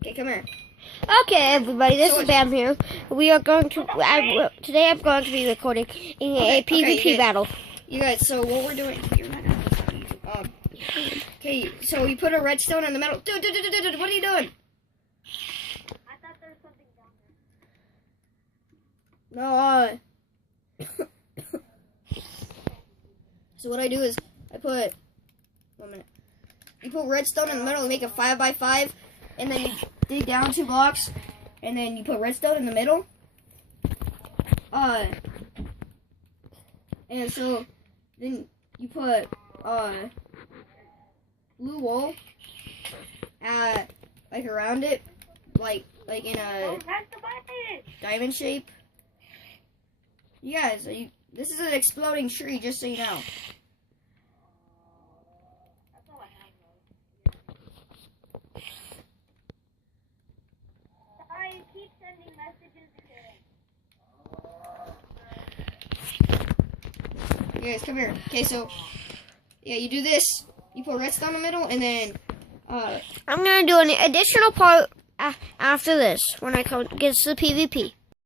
Okay, come here. Okay, everybody, this is Bam here. We are going to, today I'm going to be recording a PvP battle. You guys, so what we're doing, okay, so you put a redstone in the middle. Dude, what are you doing? I thought there was something down there. No, so what I do is, I put, 1 minute. You put redstone in the middle and make a 5x5, and then you dig down 2 blocks, and then you put redstone in the middle. And so then you put blue wool like around it, like in a diamond shape. You guys, this is an exploding tree, just so you know. Keep sending messages again. You guys, come here. Okay, so yeah, you do this. You put redstone in the middle, and then I'm gonna do an additional part after this when I get to the PvP.